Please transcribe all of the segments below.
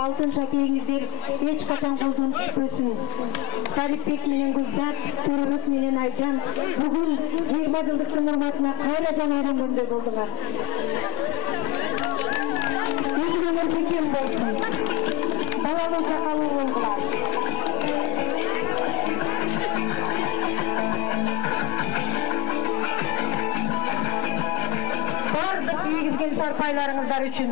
алтын шакегиңиздер эч качан колдон түшпөсүн. Талипбек менен Гүлзат, Төрөбек менен Айжан бүгүн 20 жылдыктын урматына кайра жана үйрөнгөндөй болдуңар. Үйрөнгөндөр бекем болсун. Балалуу чакалуу болгула. Ийгизген сарпайларыңыздар үчүн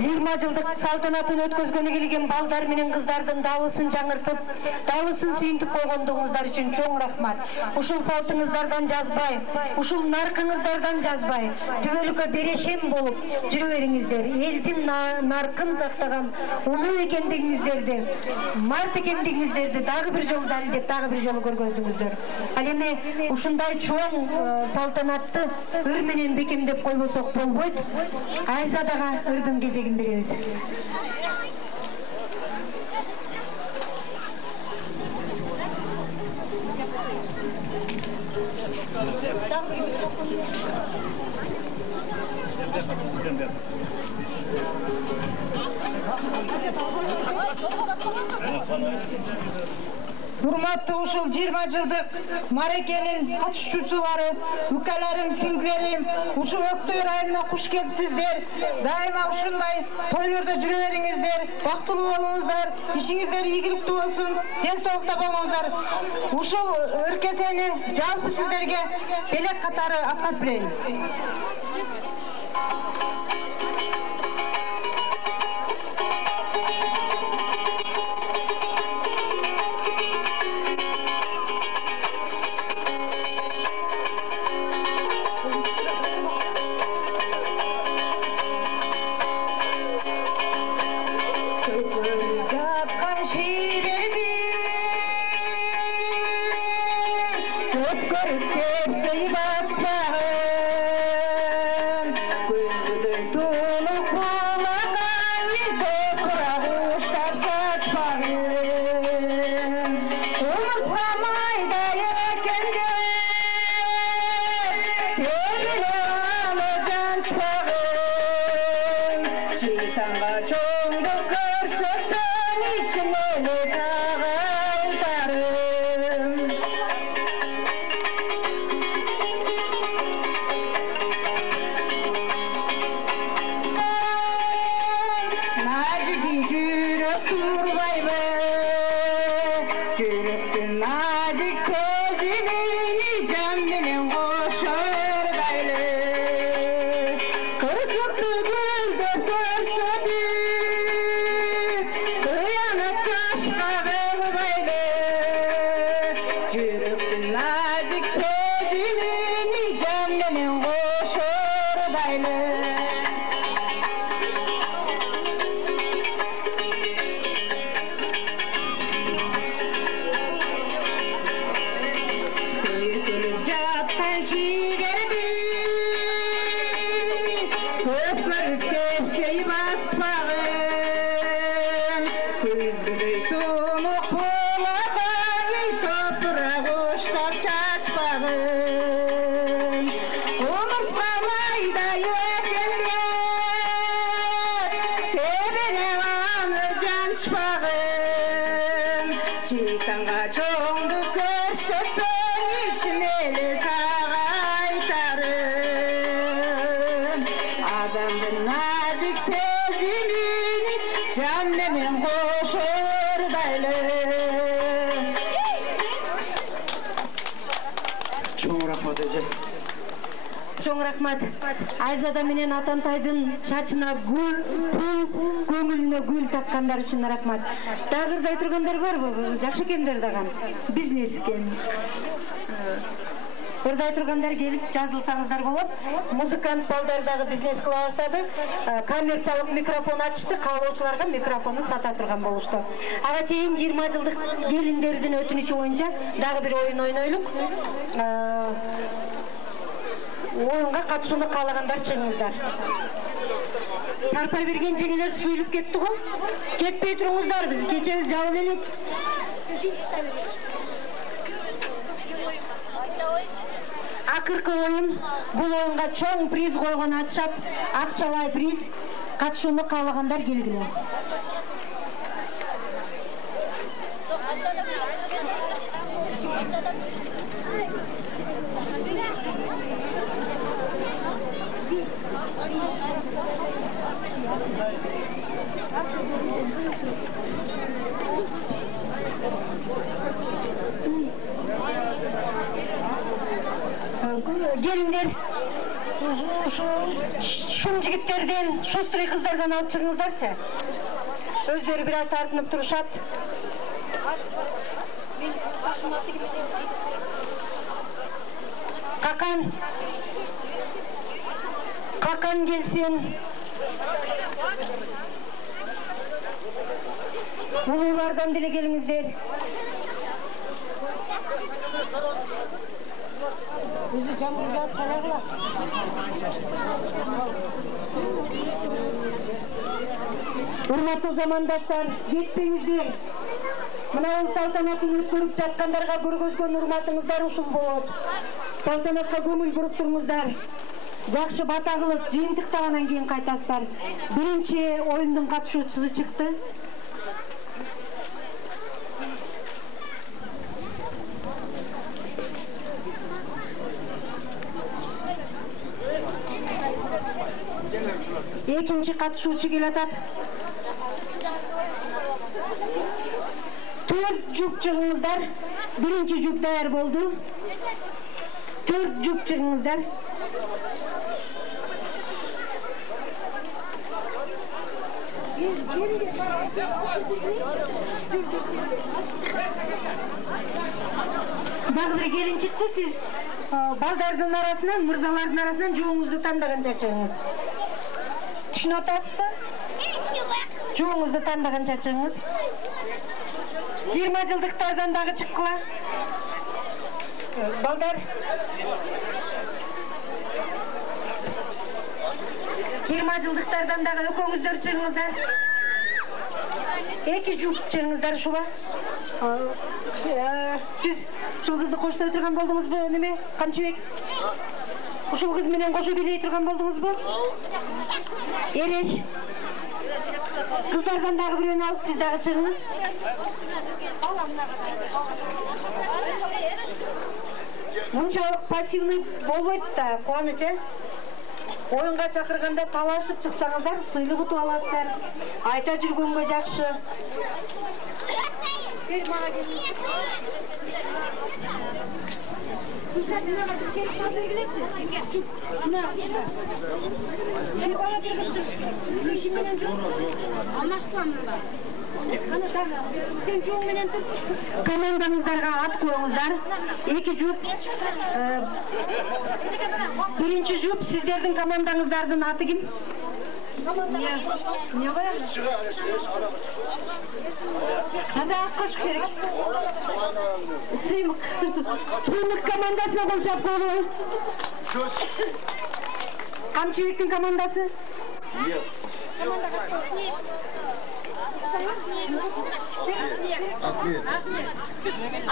20 жылдык салтанатын өткөзгөнү келген балдар менен кыздардын далысын жаңыртып, далысын сүйүнтүп койгондугуңуздар үчүн чоң рахмат. Ушул салтыңыздардан жазбай, ушул наркыңыздардан жазбай, түбөлүккө берешем болуп жүрө бериңиздер. Элдин наркын сактаган улуу экендигиңиздерди, март экендигиңиздерди дагы бир жолу далилдеп, дагы бир жолу көргөздүңүздөр. Ал эми ушундай чоң салтанатты ыр менен бекемдеп койбосок болбойт. Айзадага ырдын кезегин беребиз. Урматтуу ушул 20 жылдык марекенин катышуучулары, укаларым, сиңдилерим, ушул Өктөбү районуна куш келипсиздер. Дайыма ушундай тойлордо жүрө бериңиздер, бактылуу болуңуздар, ишиңиздер ийгиликтүү болсун, ден соолукта болуңуздар. Ушул ыркесени жалпы сиздерге белек катары аткарып берейин. Чоң рахмат. Айзада менен Атантайдын чачына гүл, пул, көңүлүнө гүл таккандар үчүн рахмат. Дагы ырдай тургандар барбы? Жакшы экендер дагы. Бизнес экен. Ырдай тургандар келип жазылсаңыздар болот. Музыкант балдар дагы бизнес кыла баштады. Коммерциялык микрофон ачышты, каалоочуларга микрофонун сата турган болушту. Ага чейин 20 жылдык келиндердин өтүнүчү боюнча дагы бир оюн ойнойлук. Оюнга катышууну каалагандар чыгыңыздар. Сарпай берген жеңелер суюлуп кетти го. Кетпей туруңуздар, биз кечебиз жабыл элек. Акыркы оюн, бул оюнга чоң приз койгон атышат, акчалай приз. Катышууну каалагандар келгиле. келиндер шум жигиттерден, шустрый кыздардан алып чыгыңыздарчы. Өздөрү бир аз тартынып турушат. Какан келсин. Улуулардан деле келиңиздер. Өзү жамыржап чагыла. Урматтуу замандаштар, кетпеңиздер. Мына салтанатын көрүп жаткандарга көргөзгөн урматыңыздар ушул болот. Салтанатка көңүл буруп туруңуздар. Жакшы бата кылып, жыйынтыктагандан кийин кайтасыздар. Биринчи оюндун катышуучусу чыкты. Экинчи катышуучу келатат. 4 жуп чыгыңыздар. Биринчи жуп даяр болду. 4 жуп чыгыңыздар. Дагы бир келин чыкты. Сиз балдардын арасынан, мырзалардын арасынан жууңузду тандаганча чыгыңыз. Түшүнүп атасызбы? Жууңузду тандаганча чыгыңыз. 20 жылдыктардан дагы чыккыла. Балдар. 20 жылдыктардан дагы экөөңүздөр чыгыңыздар. 2 жуп чыгыңыздар ушуга. Сиз ушул кызды коштой турган болдуңузбу, неме? Камчыбек? Ушул кыз менен кошо бийлей турган болдуңузбу? Эреш. Кыздардан дагы бирөөнү алып сиз дагы чыгыңыз. Мынчалык пассивный болбойт да, Кубаныч. Оюнга чакырганда талашып чыксаңыздар, сыйлык утуп аласыздар. Айта жүргөнгө жакшы. Бер мага кел. Командаңыздарга ат коюңуздар. 2 жуп. Биринчи жуп сиздердин командаңыздардын аты ким? Не коёбуз? Кандай ат коюш керек? Сыймык. Сыймык командасына кол чап койгула. Камчыбектин командасы?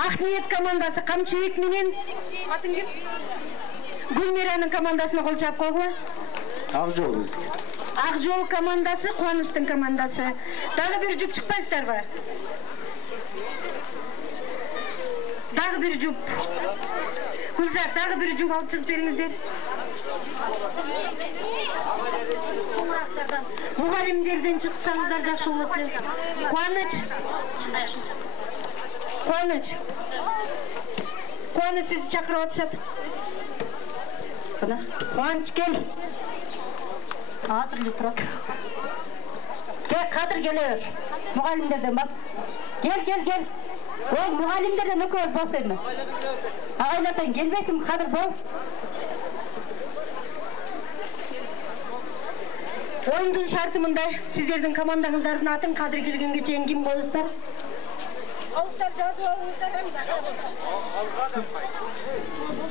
Акниет командасы Камчыбек менен атын ким? Гүлмиранын командасына кол чап койгула. Акжол бизге. Акжол командасы Кубанычтын командасы. Дагы бир жуп чыкпайсыздарбы? Дагы бир жуп. Гүлзат, дагы бир жуп алып чыгып бериңиздер. Мугалимдерден чыксаңыздар жакшы болот. Кубаныч. Кубаныч. Кубаныч сизди чакырып атышат. Кубаныч кел. Атырлы турат. Кел, Кадыр келер. Мугалимдерден бас. Кел. Ол мугалимдерден экөөбүз басайбы? Агайлардан келбейсиң, Кадыр бол. Оюндун шарты мындай. Сиздердин командаңыздардын атын Кадыр келгенге чейин ким коесуздар? Алыстар жазып алыңыздар.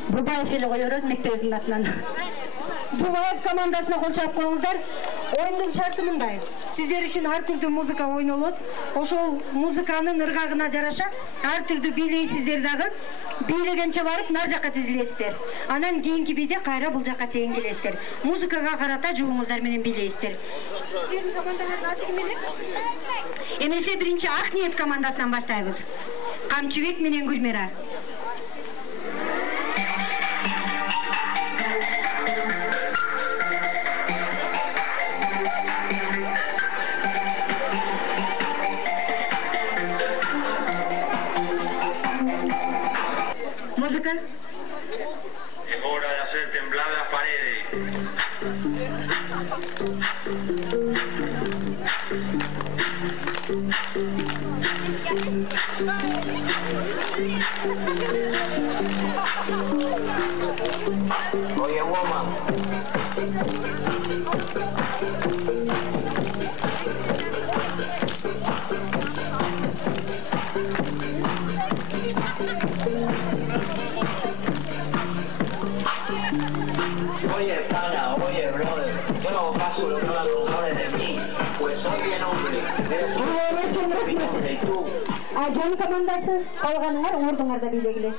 Бубаев эле коербуз мектебибиздин атынан. Бубаев командасына кол чап коюңуздар. Оюндун шарты мындай. Сиздер үчүн ар түрдүү музыка ойнолот. Ошол музыканын ыргагына жараша ар түрдүү бийлейсиздер дагы. Бийлегенче барып нар жакка тизилесиздер. Анан кийинки бийде кайра бул жакка чейин келесиздер. Музыкага карата жууңуздар менен бийлейсиздер. Сиздердин командаңардын аты ким эле? Эмесе биринчи Акниет командасынан баштайбыз. Камчыбек менен Гүлмира. Es hora de hacerte Oye, woman. Oye, pana, oye, brother, yo no paso lo que hablan los rumores de mí, pues soy bien hombre, eres un hombre y tú. Ajang командасы калганыңар ордуңарда бийлегиле.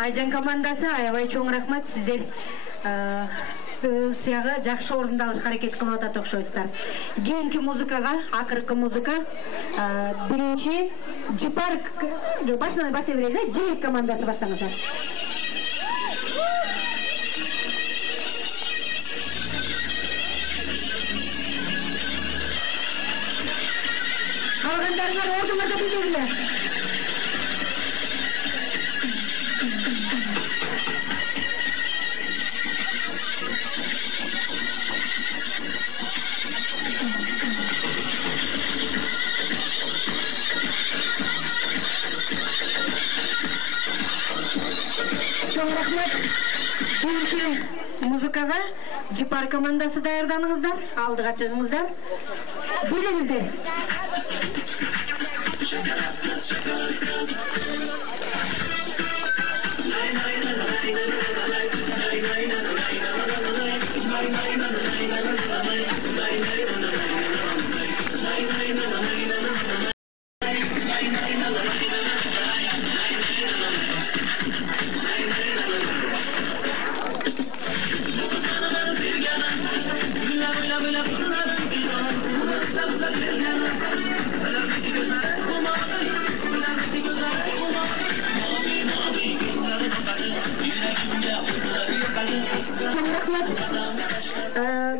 Ajang командасы аябай чоң рахмат, сиздер сияга жакшы орындалышка аракет кылып атат окшойсуздар. Кийинки музыкага, акыркы музыка биринчи Джипарк башынан баштай берели, Джейк командасы баштаңыздар. Калгандарыңар ордуңарда бийлегиле. Музыкага Джипар командасы даярданыңыздар, алдыга чыгыңыздар. Билеңиздер.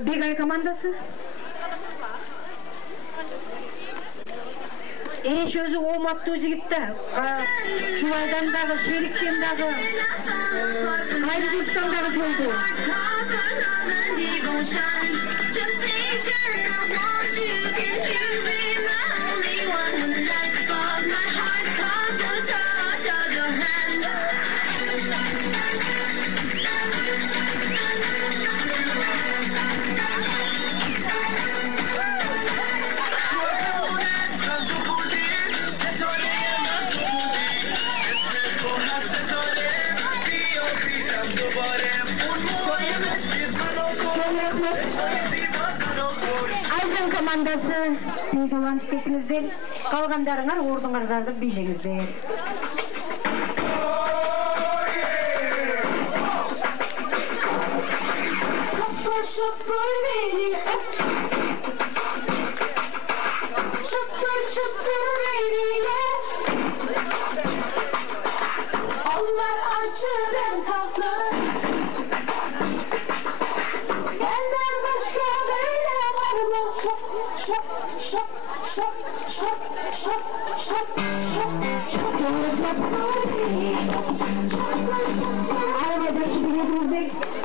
Бегай командасы. Эреш өзү ооматтуу жигит да. Чубайдан дагы, Шериктен дагы, Кайржуктан дагы жолду. Ajang командасы бийлантып кетиңиздер, калгандарыңар ордуңарды бийлеңиздер.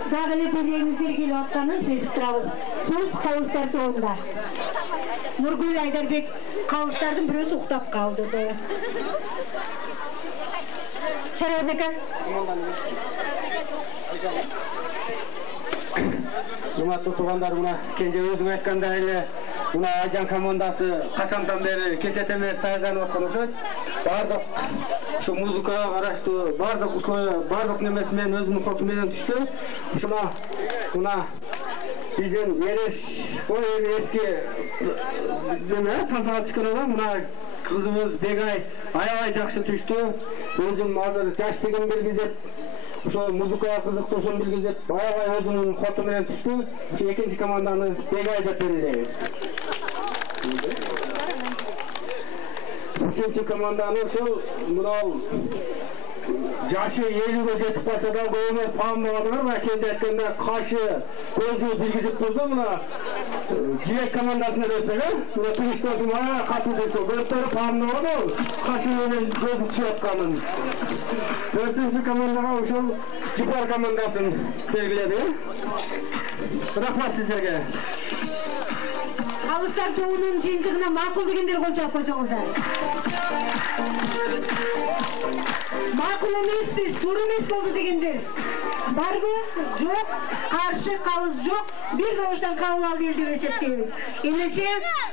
Дагы билеңиздер келип атканын сезип турабыз. Сөз калыстар тоонда. Нургүл Айдарбек калыстардын бирөөсү уктап калды. Шарабека. Урматтуу туугандар, мына кенже өзүң айткандай эле мына Ajang командасы качандан бери кечетен бери даярданып аткан окшойт. Бардык ушу музыкага караштуу бардык условия, бардык немеси менен өзүмдүн хоту менен түштү. Ушуна мына биздин Эреш эски тансага түшкөн адам мына кызыбыз Бегай аябай жакшы түштү. Өзүм азыр жаштыгын билгизип ошо музыкага кызыктуусун билгизип, баягы өзүнүн хоту менен түштү. Ошо экинчи команданы Бегай деп белгилейбиз. Üçüncü komandаны ошол мынау жашы 50-ге жетип калса да көңүл памдаганы бар, кенже айтканда кашы көзү билгизип турду. Мына жибек командасына берсек, мына туриштөрсүн катуу десте көптөрү памдаганы, кашы менен көзү түшүп атканын. Төртүнчү командага ошол Жипар командасын белгиледи. Рахмат сиздерге. Калыстар тобунун жыйынтыгына макул дегендер кол чаап койсоңуздар. Макул эмеспиз, туура эмес болду дегендер барбы? Жок, каршы калыс жок. Бир добуштан кабыл алды эл деп эсептейбиз. Эмесе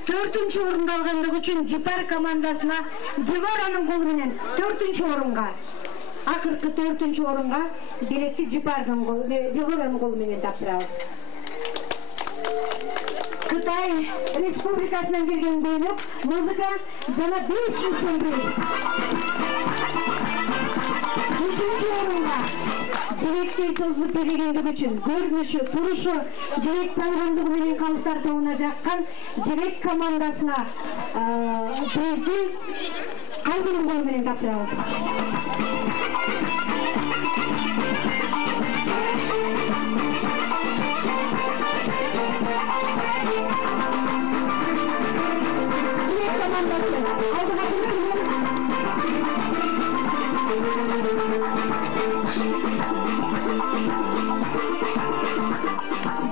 4-чү орунду алгандыгы үчүн Жипар командасына Дилоранын колу менен 4-чү орунга, акыркы 4-чү орунга билекти Жипардын колу, Дилоранын колу менен тапшырабыз. Кытай Республикасынан келген көйнөк, музыка жана 500 сом приз. 3-чү орунга жибектей созулуп берилгендиги үчүн көрүнүшү, турушу жибек болгондугу менен калыстар тобуна жаккан жибек командасына призди Калдынын колу менен тапшырабыз.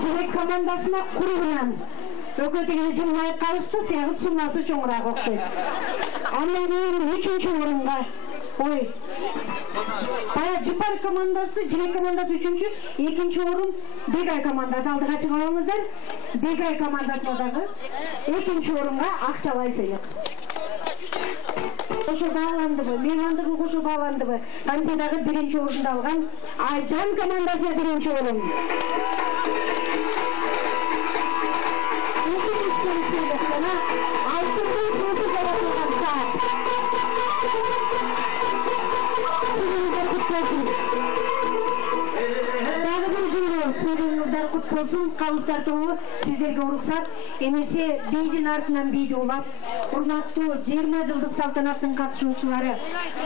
Жибек командасына курулган өкө дегени жылмайып калышты, сыягы суммасы чоңураак окшойт. Андан кийин 3-чү орунга бая Жипар командасы, Жибек командасы 3-чү, 2-чи орун Бегай командасы. Алдыга чыга алыңыздар. Бегай командасына дагы 2-чи орунга акчалай сыйлык. Кошо бааландыбы, меймандыгы кошо бааландыбы. Концедагы 1-чи орунду алган Айжан командасына 1-чи орун. Калыстар тобу сиздерге уруксат. Эмесе бийдин артынан бийди улап, урматтуу 20 жылдык салтанаттын катышуучулары,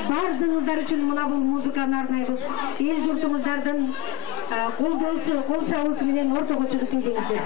бардыгыңыздар үчүн мына бул музыканы арнайбыз. Эл журтуңуздардын колдоосу, кол чабуусу менен ортого чыгып бийлеңиздер.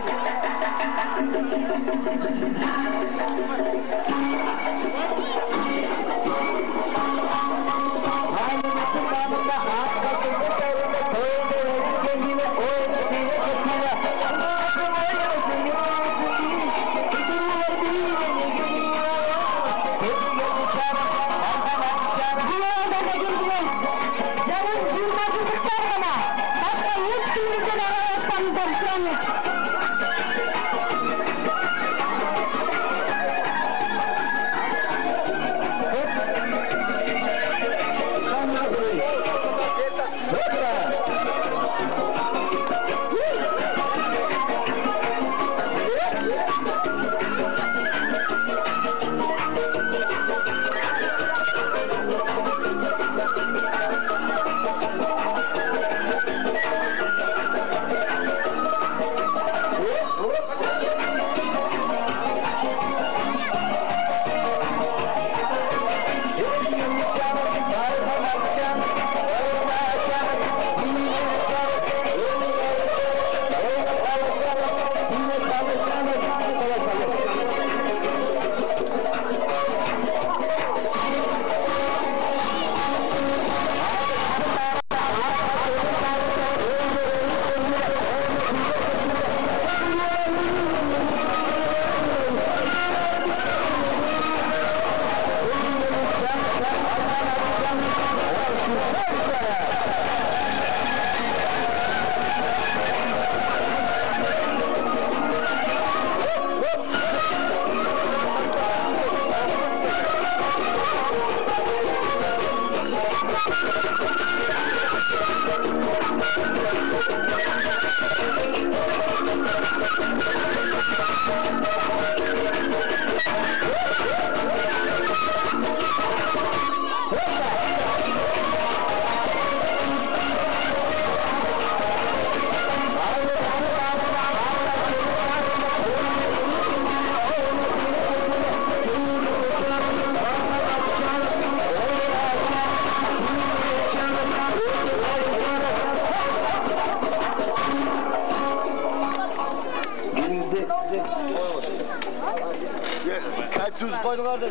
Ay tuz koydular da.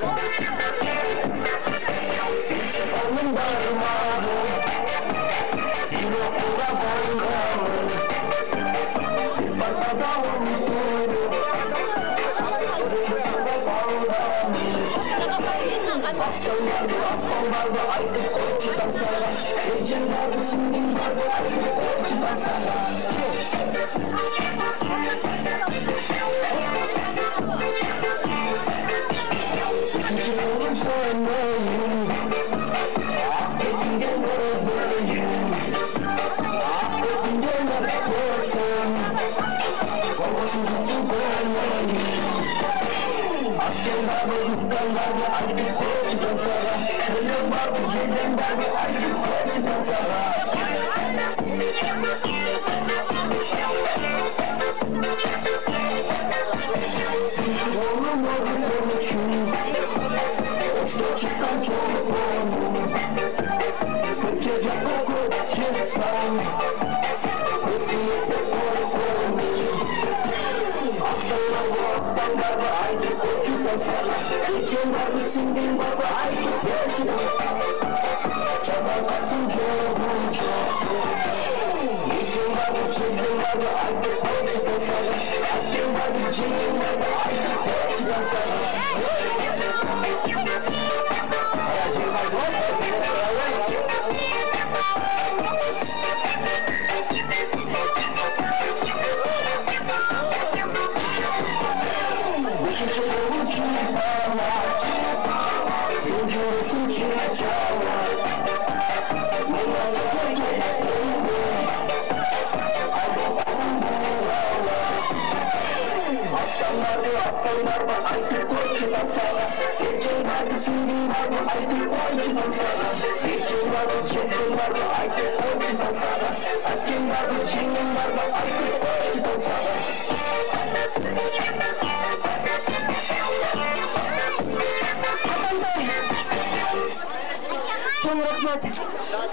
Çok rahmet.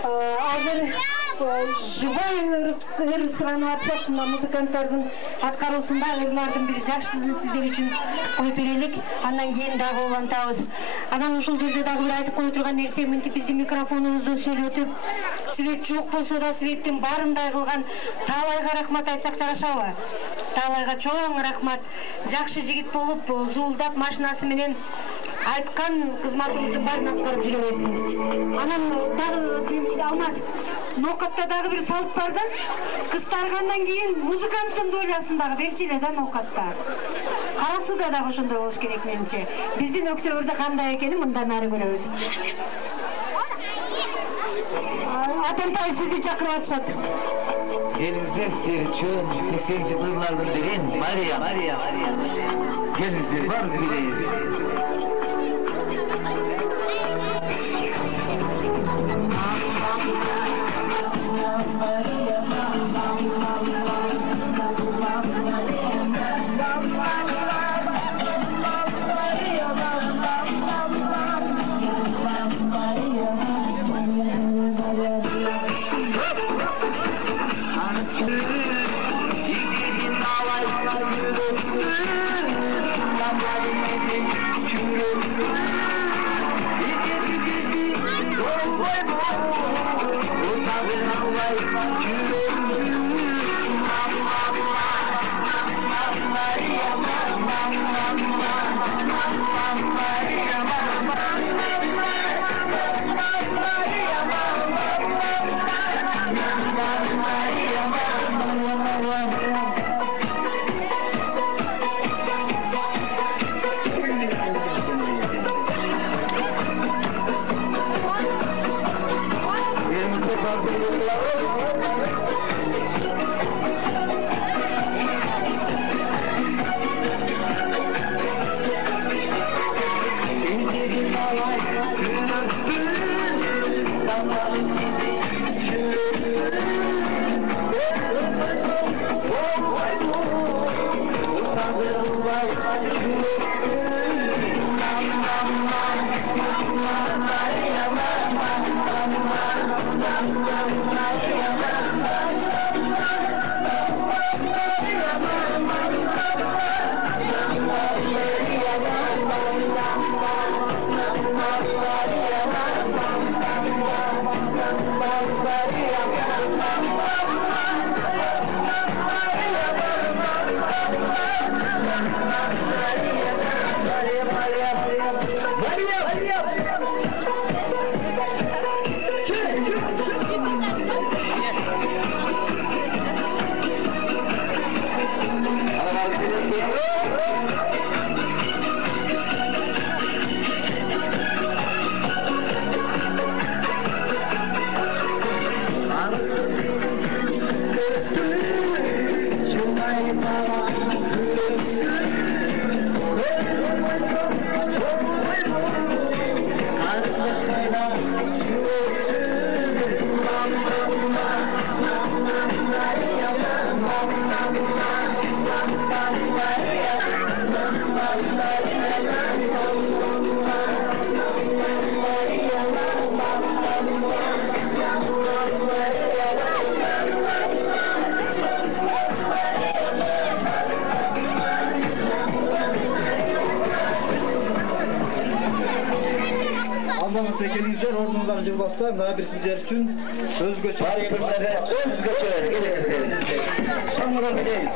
Hazır живой сұранып атышат, мына музыканттардың атқарусында ырлардың бир жакшысын сиздер үчүн коюп берелик, андан кийин дагы улантабыз. Анан ушул жерде дагы бир айтып кое турган нерсе, мынтип биздин микрофонубузду сүйлөтүп, свет жок болсо да светтин баарындай кылган Таалайга рахмат айтсак жарашабы? Таалайга чоң рахмат. Жакшы жигит болуп, зуулдап машинасы менен айткан кызматыбыздын баарын аткарып жүрө берсин. Анан дагы Алмаз, ноокатта дагы бир салт бар да, кыз таргандан кийин музыканттын долясын дагы берчи эле да ноокатта. Кара сууда дагы ошондой болуш керек менимче. Биздин өктөбөрдө кандай экенин мындан ары көрөбүз. Атамтай сизди чакырып атышат. Gelizler sizler için 80 yıllardan beri Maria. Gelizler varız bileyiz. Maria. Sekelizler ordumuzdan cılbaslar daha bir sizler için özgöçer. Özgöçer gelinizler. Samura bileyiz.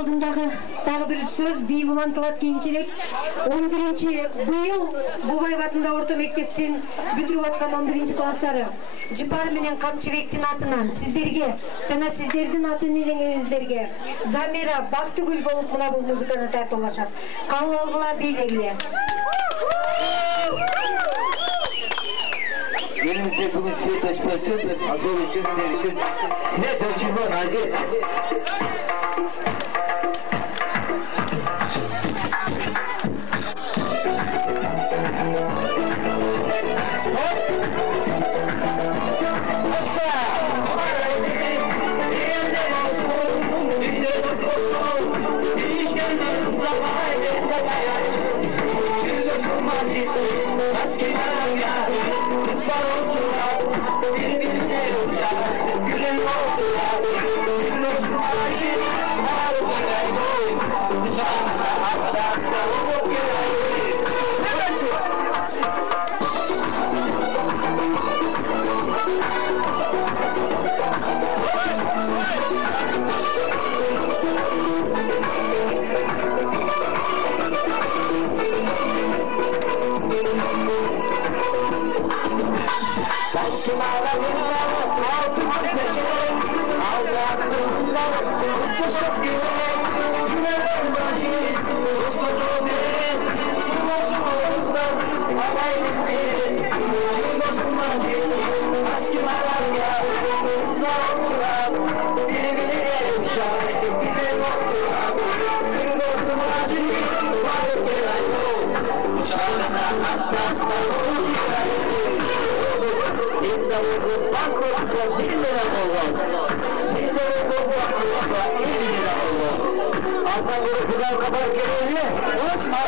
Aldığındaki daha bir söz bir bulantılat keyinçerek 11. bu yıl Bubaybat'ında orta mektepten bütürüp atkan 11. klasları Cipar menen Kamçыбектин атынан sizlerге жана сиздердин атын элеңиңиздерге Замира Бактыгүл болуп мына бул музыканы тартуулашат. Кабыл алгыла бийлегиле. Elimizde bugün svet açması hazır için sizler için svet açılma Naci. Yıllarımız bankrotça 1 lira oldu. Sizlerimiz bankrotça 50 lira oldu. Altan grup güzel kapat geleceği. Unutma.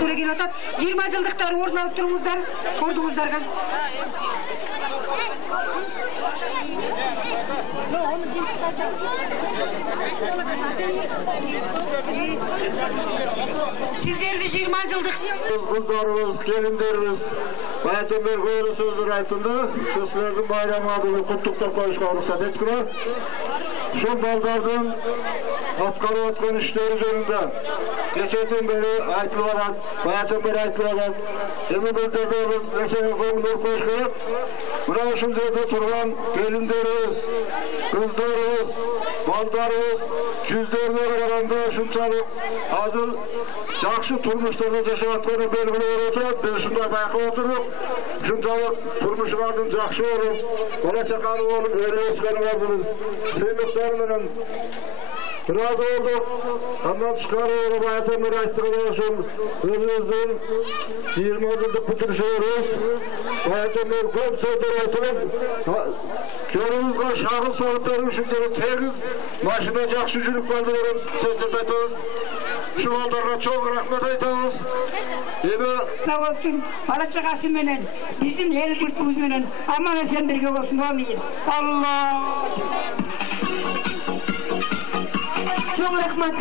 Тура келіп атат. 20 жылдықтар орын алып тұрыңыздар, көрдіңіздерге. Сіздерді 20 жылдық. Kızlarımız, gelinlerimiz, bayatın bir böyle sözler aytındı. Şu sizlerden bayram adını kutluklar koyuşuna ruhsat etkiler. Şu baldardan atkarı atkan işleri jönünde geçen beri aytılmadan, bayatın beri aytılmadan, emin bildirdiğimiz mesele konular koyuş gerek. Buna şu yerde turgan gelinlerimiz, kızlarımız, baldarımız, yüzlerine karanda şunçalık hazır жақсы turmuşlarda yaşayatlarını belgileyip oturup, biz şunday bayqı oturduk. Şunçalık turmuşlarının жақсы olup, bana çakalı olup, öyle eskeni vardınız. Seymetlerinin razı olduk. Ondan çıkarı olup, ayetleri ayttığı için özümüzden 20 yıllık bitirişiyoruz. Ayetleri көп sözler aytılıp, yolumuzga şahı sorup verin, şunları tegiz, maşina жақсы жүрüp kaldırırım, sözler aytığız. Şu baldarga çok rahmet aytağız. Sağ olsun, bala çakası menen, bizim el yurtumuz menen, aman esen birge olsun, amin. Allah! Çok rahmet.